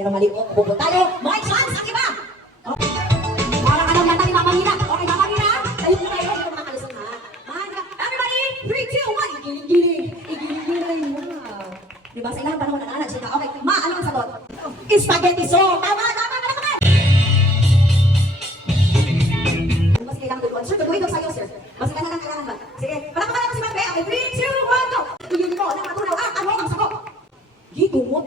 Pero mali ko, bubot tayo. May chance ang iba! Parang alam na tayo, Mama Nina. Okay, Mama Nina? Tayo na tayo, hindi ko makakalusot ha. Everybody, 3, 2, 1. Igiling-giling. Igiling-giling. Wow. Diba, sa ilang panahon na nananachika. Okay, Ma, ano ang sagot? Spaghetti song. Tama, tama, malakaman. Mas kailangan good one. Sir, tuloy daw sa'yo, sir. Mas kailangan ba? Sige, palakaman natin si Mate. Okay, 3, 2, 1, go. Iyon mo, nang matunaw. Ano ang sagot? Dito mo.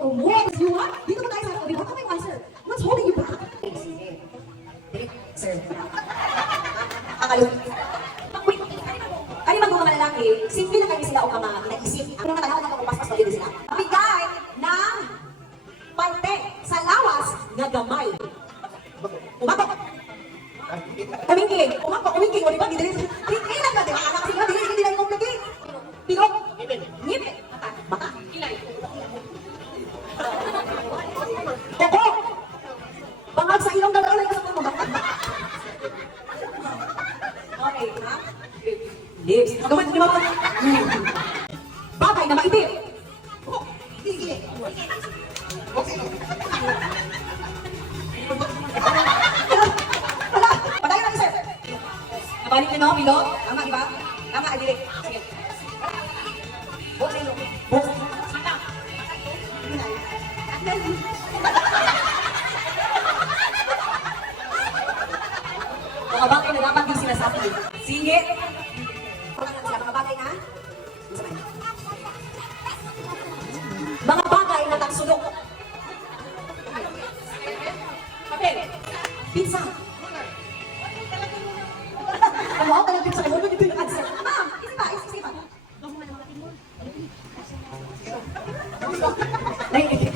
Dito mo tayo sa sagot. Ano yung answer? What's holding you back? Sige. Sir. Kakalun. Wait, ano ba mga lalaki? Simple na kayo sila o kama naisip. Ang mga tanaw na kapapaspas pa din sila. Bigay ng parte sa lawas na gamay. Umatok. Kamingking. Umingking. O diba? Ilan ba? Diba? Anak sila. Hindi na i-complicate. Pilok. Ngipin. Baka. Koko. Bangag sa ilong dalawa na yung mga okay, ha? Lips. Gawin mo naman. Bagay na maitim. Gili. Patayo natin, sir. Nabalik na no, Milo? Tama, di ba? Tama, adili. Sige. Bukas sa ilo. Bukas sa ilo. Mga bagay na dapat yung sinasabi. Singit. Mga bagay na? Mga bagay na nagsulok. Papel. Pizza. Ano ako talagang pizza? Ano yung answer? Ma'am, isa pa. Naiinit.